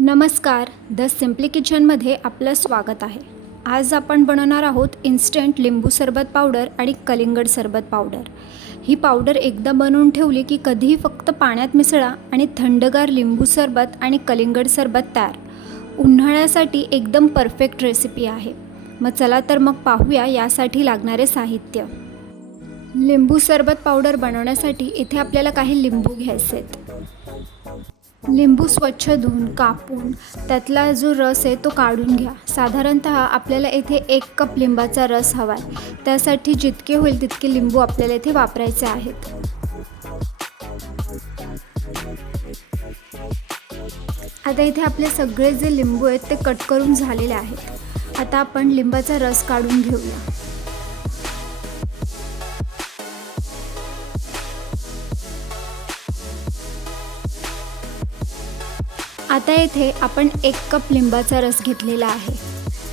नमस्कार, the simply किचनमध्ये आपलं स्वागत आहे। आज आपण बनवणार आहोत इन्स्टंट लिंबू सरबत पावडर आणि कलिंगड सरबत पावडर। ही पावडर एकदा बनवून ठेवली की कधीही फक्त पाण्यात मिसळा आणि थंडगार लिंबू सरबत आणि कलिंगड सरबत तयार। उन्हाळ्यासाठी एकदम परफेक्ट रेसिपी आहे। मग चला तर मग पाहूया यासाठी लागणारे साहित्य। लिंबू सरबत पावडर बनवण्यासाठी इथे आपल्याला काही लिंबू घ्यायचे आहेत। लिंबू स्वच्छ धुवून कापून त्यातला जो रस आहे तो काढून घ्या। साधारणतः आपल्याला इथे 1 कप लिंबाचा रस हवा आहे। त्यासाठी जितके होईल तितके लिंबू आपल्याला इथे वापरायचे आहेत। आता इथे आपले सगळे जे लिंबू आहेत ते कट करून झालेले आहेत। आता आपण लिंबाचा रस काढून घेऊया। आता इथे आपण 1 कप लिंबाचा रस घेतलेला आहे।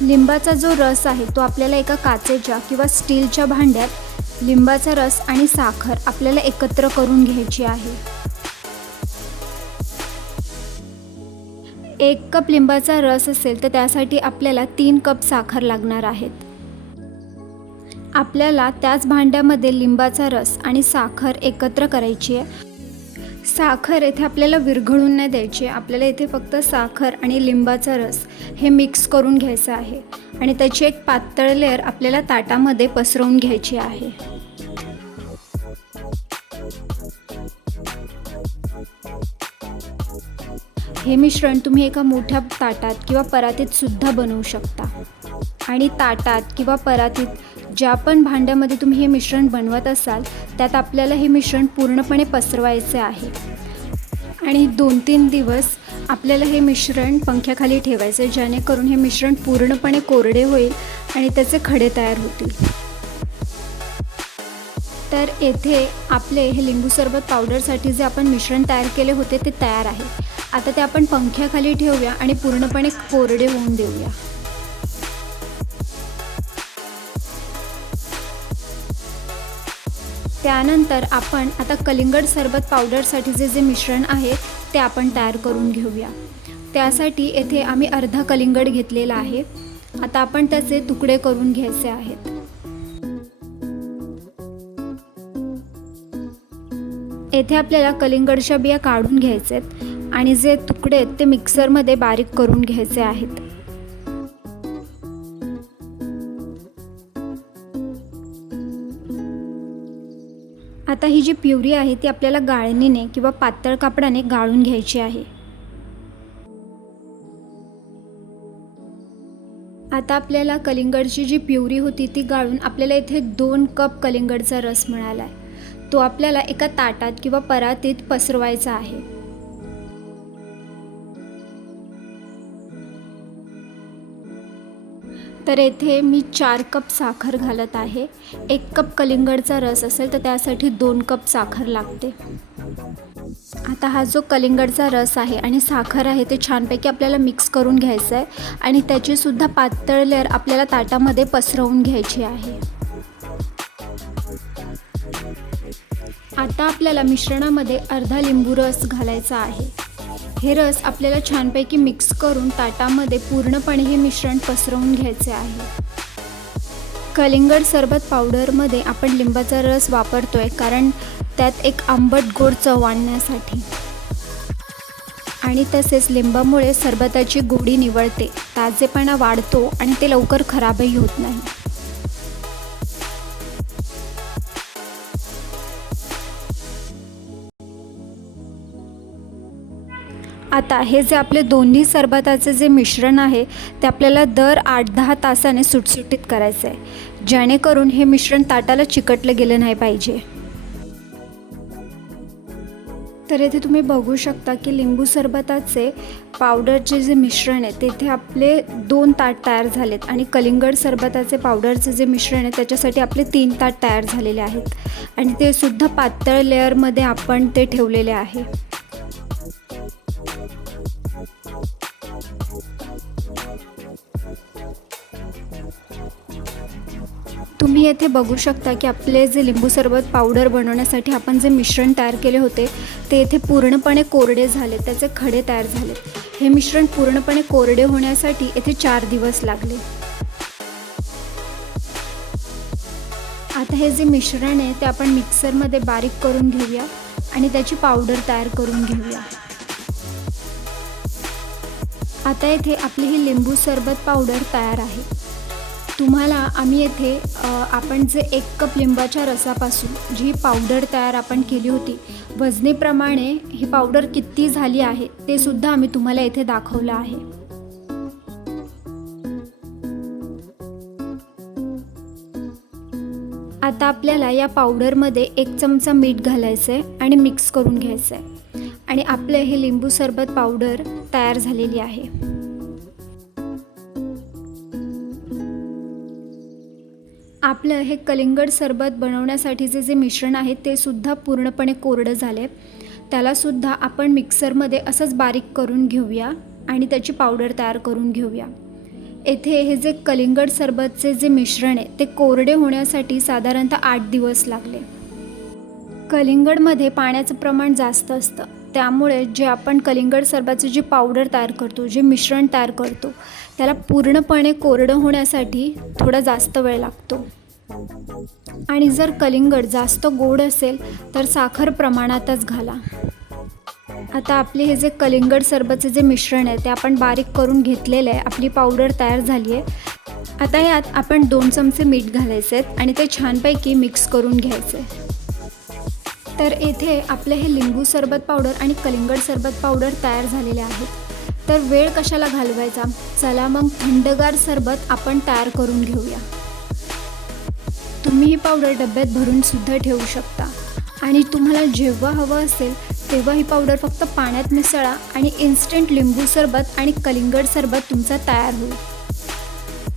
लिंबाचा जो रस आहे तो आपल्याला एका काचेच्या किंवा स्टीलच्या भांड्यात लिंबाचा रस आणि साखर आपल्याला एकत्र करून घ्यायची आहे। 1 कप लिंबाचा रस असेल तर त्यासाठी आपल्याला 3 कप साखर लागणार आहेत। आपल्याला त्याच भांड्यामध्ये लिंबाचा रस आणि साखर एकत्र करायची आहे। साखर इथे आपल्याला विरघळून नाही द्यायची। आपल्याला इथे फक्त साखर आणि लिंबाचा रस हे मिक्स करून घ्यायचं आहे आणि त्याची एक पातळ लेयर आपल्याला ताटामध्ये पसरवून घ्यायची आहे। हे मिश्रण तुम्ही एका मोठ्या ताटात किंवा परातीत सुद्धा बनवू शकता। आणि ताटात किंवा परातीत ज्या पण भांड्यामध्ये तुम्ही हे मिश्रण बनवत असाल त्यात आपल्याला हे मिश्रण पूर्णपणे पसरवायचे आहे आणि 2-3 दिवस आपल्याला हे मिश्रण पंख्याखाली ठेवायचे, जेणेकरून हे मिश्रण पूर्णपणे कोरडे होईल आणि त्याचे खडे तयार होतील। तर येथे आपले हे लिंबू सरबत पावडरसाठी जे आपण मिश्रण तयार केले होते ते तयार आहे। आता ते आपण पंख्याखाली ठेवूया आणि पूर्णपणे कोरडे होऊन देऊया। त्यानंतर आपण आता कलिंगड सरबत पावडरसाठी जे मिश्रण आहे ते आपण तयार करून घेऊया। त्यासाठी येथे आम्ही अर्धा कलिंगड घेतलेला आहे। आता आपण त्याचे तुकडे करून घ्यायचे आहेत। येथे आपल्याला कलिंगडच्या बिया काढून घ्यायचेत आणि जे तुकडे आहेत ते मिक्सरमध्ये बारीक करून घ्यायचे आहेत। आता ही जी प्युरी आहे ती आपल्याला गाळणीने किंवा पातळ कापडाने गाळून घ्यायची आहे। आता आपल्याला कलिंगडची जी प्युरी होती ती गाळून आपल्याला इथे 2 कप कलिंगडचा रस मिळाला आहे। तो आपल्याला एका ताटात किंवा परातीत पसरवायचा आहे। तर येथे मी 4 कप साखर घालत आहे। 1 कप कलिंगडचा रस असेल तर त्यासाठी 2 कप साखर लागते। आता हा जो कलिंगडचा रस आहे आणि साखर आहे ते छानपैकी आपल्याला मिक्स करून घ्यायचं आहे आणि त्याची सुद्धा पातळ लेयर आपल्याला ताटामध्ये पसरवून घ्यायची आहे। आता आपल्याला मिश्रणामध्ये अर्धा लिंबू रस घालायचा आहे। हे रस आपल्याला छानपैकी मिक्स करून ताटामध्ये पूर्णपणे हे मिश्रण पसरवून घ्यायचे आहे। कलिंगड सरबत पावडरमध्ये आपण लिंबाचा रस वापरतोय कारण त्यात एक आंबट गोड चव आणण्यासाठी आणि तसेच लिंबामुळे सरबताची गोडी निवळते, ताजेपणा वाढतो आणि ते लवकर खराबही होत नाही। आता हे जे आपले दोन्ही सरबताचे जे मिश्रण आहे ते आपल्याला दर 8-10 तासाने सुटसुटीत करायचं आहे, जेणेकरून हे मिश्रण ताटाला चिकटलं गेलं नाही पाहिजे। तर येथे तुम्ही बघू शकता की लिंबू सरबताचे पावडरचे जे मिश्रण आहे तेथे आपले 2 ताट तयार झालेत आणि कलिंगड सरबताचे पावडरचे जे मिश्रण आहे त्याच्यासाठी आपले 3 ताट तयार झालेले आहेत आणि ते सुद्धा पातळ लेअरमध्ये आपण ते ठेवलेले आहे। तुम्ही येथे बघू शकता की आपले जे लिंबू सरबत पावडर बनवण्यासाठी आपण जे मिश्रण तयार केले होते ते येथे पूर्णपणे कोरडे झाले, त्याचे खडे तयार झाले। हे मिश्रण पूर्णपणे कोरडे होण्यासाठी येथे 4 दिवस लागले. आता हे जे मिश्रण आहे ते आपण मिक्सरमध्ये बारीक करून घेऊया आणि त्याची पावडर तयार करून घेऊया. आता येथे आपली ही लिंबू सरबत पावडर तयार आहे. तुम्हाला आम्ही येथे आपण जे 1 कप लिंबाच्या रसापासून जी पावडर तयार आपण केली होती, वजनेप्रमाणे ही पावडर किती झाली आहे ते सुद्धा आम्ही तुम्हाला येथे दाखवलं आहे. आता आपल्याला या पावडरमध्ये 1 चमचा मीठ घालायचं आहे आणि मिक्स करून घ्यायचं आहे आणि आपले हे लिंबू सरबत पावडर तयार झालेली आहे. आपलं हे कलिंगड सरबत बनवण्यासाठीचे जे मिश्रण आहे ते सुद्धा पूर्णपणे कोरडं झाले. त्यालासुद्धा आपण मिक्सरमध्ये असंच बारीक करून घेऊया आणि त्याची पावडर तयार करून घेऊया. येथे हे जे कलिंगड सरबतचे जे मिश्रण आहे ते कोरडे होण्यासाठी साधारणतः 8 दिवस लागले. कलिंगडमध्ये पाण्याचं प्रमाण जास्त असतं, त्यामुळे जे आपण कलिंगड सरबतची जी पावडर तयार करतो, जे मिश्रण तयार करतो, त्याला पूर्णपणे कोरडं होण्यासाठी थोडा जास्त वेळ लागतो. आणि जर कलिंगड जास्त गोड असेल तर साखर प्रमाणातच घाला. आता आपले हे जे कलिंगड सरबतचे जे मिश्रण आहे ते आपण बारीक करून घेतलेलं आहे. आपली पावडर तयार झाली आहे. आता यात आपण 2 चमचे मीठ घालायचे आहेत आणि ते छानपैकी मिक्स करून घ्यायचे. तर येथे आपले हे लिंबू सरबत पावडर आणि कलिंगड सरबत पावडर तयार झालेले आहेत. तर वेळ कशाला घालवायचा, चला मग थंडगार सरबत आपण तयार करून घेऊया. तुम्ही ही पावडर डब्यात भरून सुद्धा ठेवू शकता आणि तुम्हाला जेव्हा हवं असेल तेव्हा ही पावडर फक्त पाण्यात मिसळा आणि इन्स्टंट लिंबू सरबत आणि कलिंगड सरबत तुमचा तयार होईल.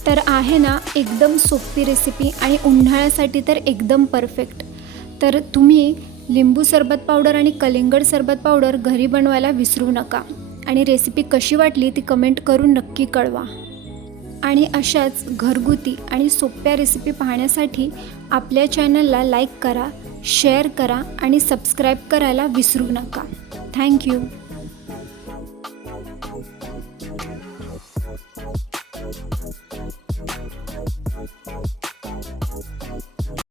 तर आहे ना एकदम सोपी रेसिपी आणि उन्हाळ्यासाठी तर एकदम परफेक्ट. तर तुम्ही लिंबू सरबत पावडर आणि कलिंगड सरबत पावडर घरी बनवायला विसरू नका आणि रेसिपी कशी वाटली ती कमेंट करून नक्की कळवा. आणि अशाच घरगुती आणि सोप्या रेसिपी पाहण्यासाठी आपल्या चॅनलला लाईक करा, शेअर करा आणि सबस्क्राईब करायला विसरू नका. थँक्यू.